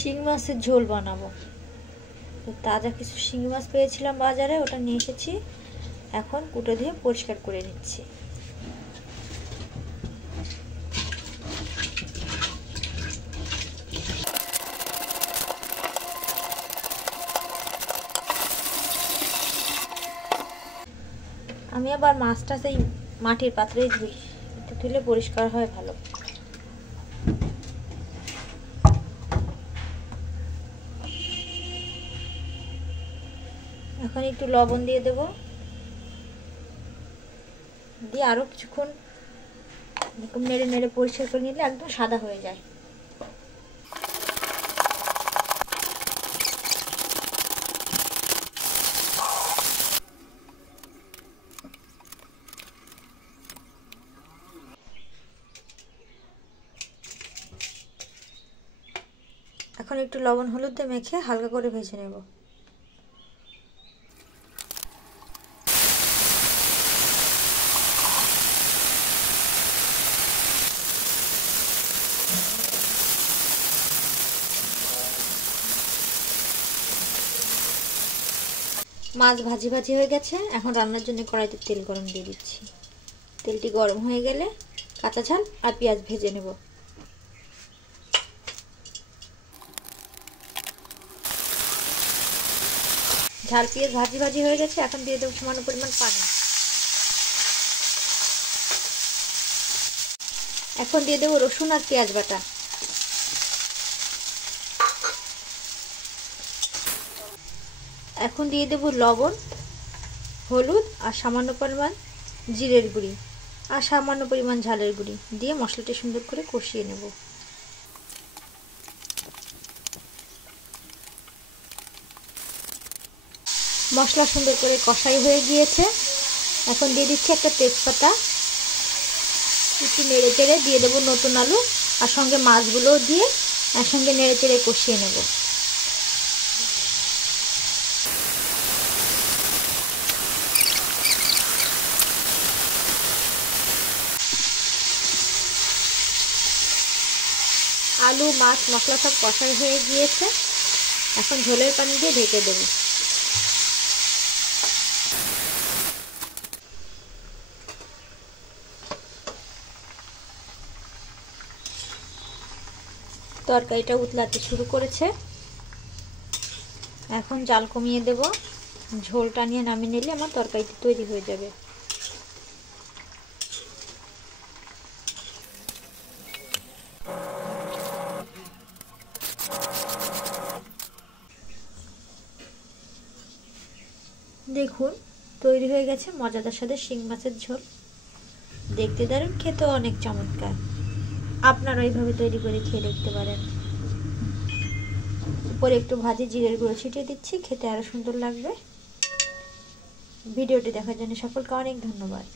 শিং মাছের ঝোল বানাবো। তো তাজা কিছু শিং মাছ পেয়েছিলাম বাজারে, ওটা নিয়ে এসেছি। এখন কুটে দিয়ে পরিষ্কার করে নিচ্ছি। আমি আবার মাছটা সেই মাটির পাত্রেই ধুই, একটু ধুলে পরিষ্কার হয় ভালো। এখন একটু লবণ দিয়ে দেব, দিয়ে আরো কিছুক্ষণ নেড়ে নেড়ে পরিষ্কার করে নিলে একদম সাদা হয়ে যায়। এখন একটু লবণ হলুদ দিয়ে মেখে হালকা করে ভেজে নেব। মাছ ভাজি ভাজি হয়ে গেছে। এখন রান্নার জন্য কড়াইতে তেল গরম দিয়ে দিচ্ছি। তেলটি গরম হয়ে গেলে কাঁচা ঝাল আর পেঁয়াজ ভেজে নেব। ঝাল পেঁয়াজ ভাজি ভাজি হয়ে গেছে। এখন দিয়ে দেবো সামান্য পরিমাণ পানি। এখন দিয়ে দেবো রসুন আর পেঁয়াজ বাটা। এখন দিয়ে দেবো লবণ, হলুদ আর সামান্য পরিমাণ জিরের গুঁড়ি আর সামান্য পরিমাণ ঝালের গুঁড়ি দিয়ে মশলাটি সুন্দর করে কষিয়ে নেব। মশলা সুন্দর করে কষাই হয়ে গিয়েছে। এখন দিয়ে দিচ্ছি একটা তেজপাতা। একটু নেড়ে চেড়ে দিয়ে দেবো নতুন আলু আর সঙ্গে মাছগুলোও দিয়ে একসঙ্গে নেড়ে চেড়ে কষিয়ে নেব। আলু মাছ মশলা সব কষাই হয়ে গিয়েছে। এখন ঝোলের পানি দিয়ে ঢেকে দেব। তরকারিটা উতলাতে শুরু করেছে। এখন জাল কমিয়ে দেব। ঝোলটা নিয়ে নামিয়ে নিলে আমার তরকারিটি তৈরি হয়ে যাবে। দেখুন তৈরি হয়ে গেছে মজাদার সাথে শিং মাছের ঝোল। দেখতে দারুণ, খেতেও অনেক চমৎকার। আপনারা এইভাবে তৈরি করে খেয়ে দেখতে পারেন। উপরে একটু ভাজি জিরের গুঁড়ো ছিটিয়ে দিচ্ছি, খেতে আরো সুন্দর লাগবে। ভিডিওটি দেখার জন্য সকলকে অনেক ধন্যবাদ।